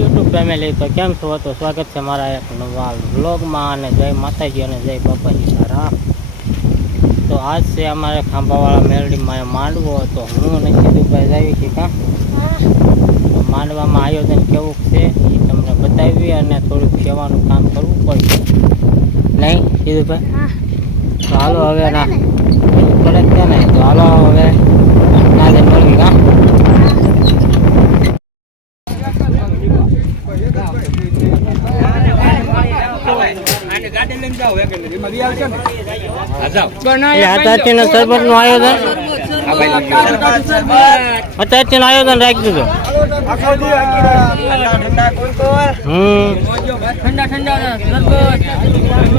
YouTube family તો કેમ છો? તો સ્વાગત છે મારા એક નવા વ્લોગમાં અને જય માતાજી અને જય બાપાજી સારા. તો આજ છે અમારે ખાંભાવાળા મેલડીમાં માંડવો હતો. હું અને સિદ્ધુભાઈ જાવી છીએ કાં? માંડવામાં આયોજન કેવું છે એ તમને બતાવી અને થોડુંક સેવાનું કામ કરવું પડશે. નહીં, સિદ્ધુભાઈ? તો હાલો હવે ના. પડે જ ને? તો હાલો હવે. ના દે મળવી કાં એ આયોજન? રાખી દીધું.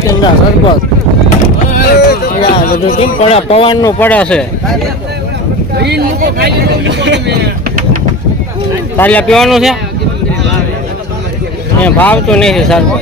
ઠંડા કેમ પડે પવનનું પડે છે. તારે પીવાનું છે? ભાવતું નહીં સરબત.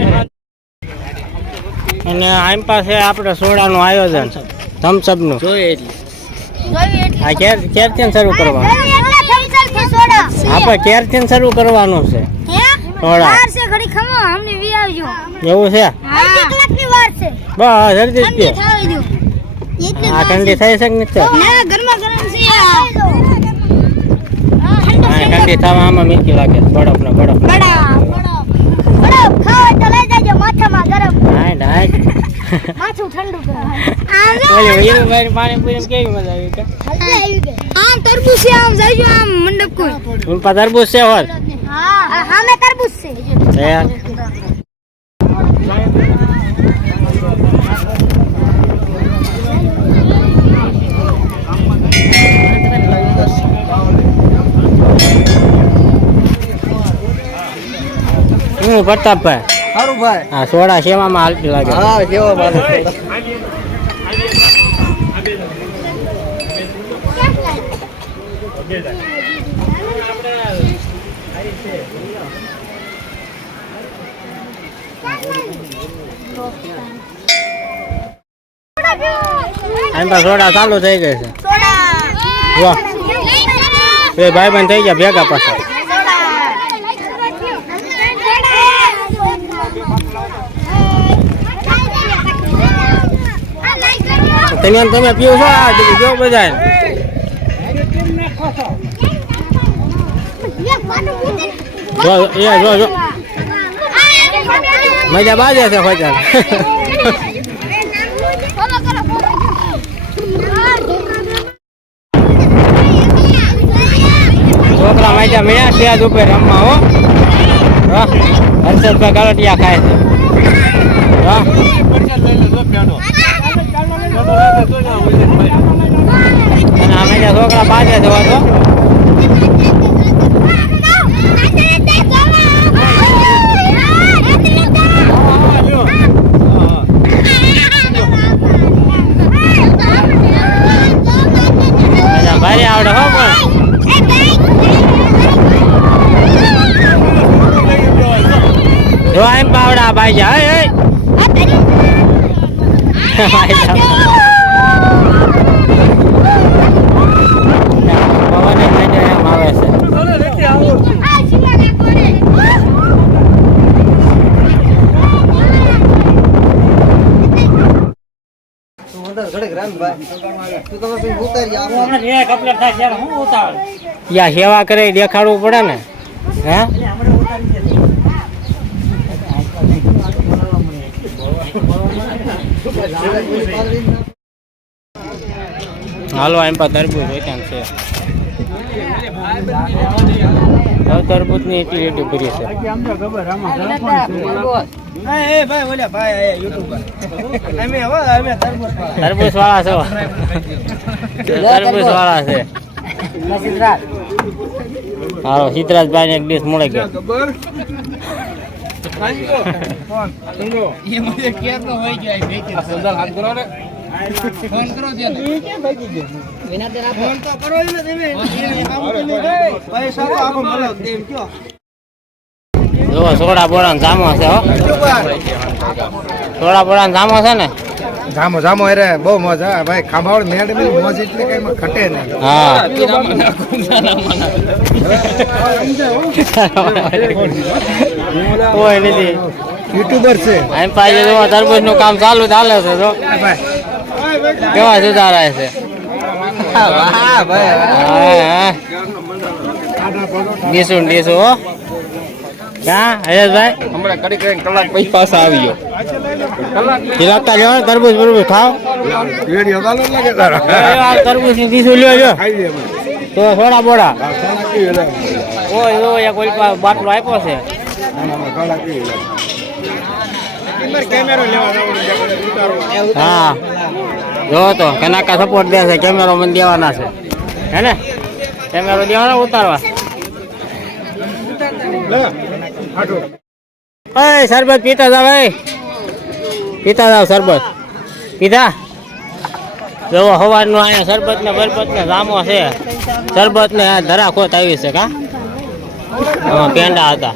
અને આમ પાસે આપણે સોડાનું આયોજન થમ્સઅપનું આ ક્યારે ક્યારથી શરૂ કરવાનું? આપણે ક્યારથી શરૂ કરવાનું છે? સોડા. એવું છે? બસ જલ્દી જ આ ઠંડી થઈ શકે કે નથી? ઠંડી થવા આમાં મીઠી લાગે છે, બરફ ને બરફ હાય હાય માથું ઠંડુ ઓલી વીરુભાઈ પાણી પીને કેવી મજા આવી કે? આમ તરબૂચ છે આમ જાયજો આમ મંડપ કોઈ. ઉનપા તરબૂચ છે હોત હા હા મેં તરબૂચ છે. છે હું પ્રતાપભાઈ. સારું ભાઈ. આ સોડા સેવામાં હાલતી લાગે. હા કેવો માણસ એમ તો સોડા ચાલુ થઈ ગઈ છે. વાહ બે ભાઈ બંધ થઈ ગયા ભેગા પાછા. તમે તમે પીવો છો? આ જો બધા જો, એ જો જો. મજા બાજે છે ખોચાર છોકરા મજા મેળા છે આજ ઉપર રમવા, હા. હર્ષદભાઈ ગલટિયા ખાય છે. હા. અને આ મજા છોકરા છે વાતો મજા ભારે આવડે હો પણ જો એમ પાવડા ભાઈ જાય હે પવન જ એમ આવે છે તું અંદર ઘડીક રામ ભાઈ તું તમે પછી ઉતારી આપો યા સેવા કરે દેખાડવું પડે ને? હે? હાલો એમ પર તરબૂચ વેચાણ છે. હવે તરબૂચની એટલી રેટી ભરી છે. એ ભાઈ ઓલા ભાઈ યુટ્યુબર અમે હવે અમે તરબૂચ વાળા. છો. તરબૂચ. વાળા છે. હાલો સિદ્ધરાજભાઈ ને એક ડીશ મળે ગયો. ખબર પૈસા તો આખો મળે તેમ કયો જો સોડા બોડા જામો છે હો. સોડા બોડા જામો છે ને? જામો જામો અરે બહુ મજા ભાઈ ખાંભાવાળ મેળ મેળ મોજ એટલે કઈ ઘટે નહીં. હા. કોઈ નથી. યુટ્યુબર છે. એમ પાસે જો તરબૂચનું કામ ચાલુ ચાલે છે જો. કેવા સુધારા છે? વાહ ભાઈ હા હો. હરેશભાઈ. હમણાં કરી કરીને કલાક પછી પાછા આવી ગયો. ખીલાવતા જો તરબૂચ બરબૂચ ખાવ? તરબૂજની ડીસું લ્યો જો. તો સોડા બોડા. ઓય ઓય બાટલો આપ્યો છે. હા. જો તો કનાકા સપોર્ટ દે છે કેમેરો મને દેવાના છે. હે ને? કેમેરો દેવાના ઉતારવા. હાટુ. શરબત પીતા જાવ એ. પીતા જાવ શરબત પીધા? જો સવારનું અહીંયા શરબત ને બરબત ને લામો છે. શરબત ને ધરાખોત આવી છે કા? પેંડા હતા.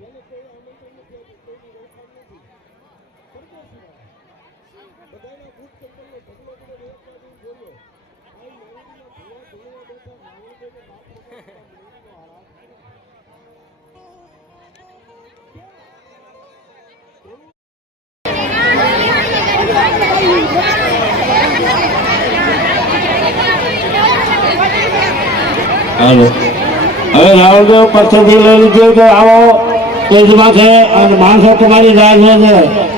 પાછા હે લક્ષ્મીભાઈ યા, કલશ ફોડો તમે, કલશ ફોડો, જલ્દી જલ્દી આવું તો વાળા. જરાક બરાક વેસો છો ને વેચવી જ પડે ને હાલો. હવે રાવણદેવ પથ્થરથી લઈ લીધું કે આવો. તેજમાં છે અને માણસો તમારી રાહ છે.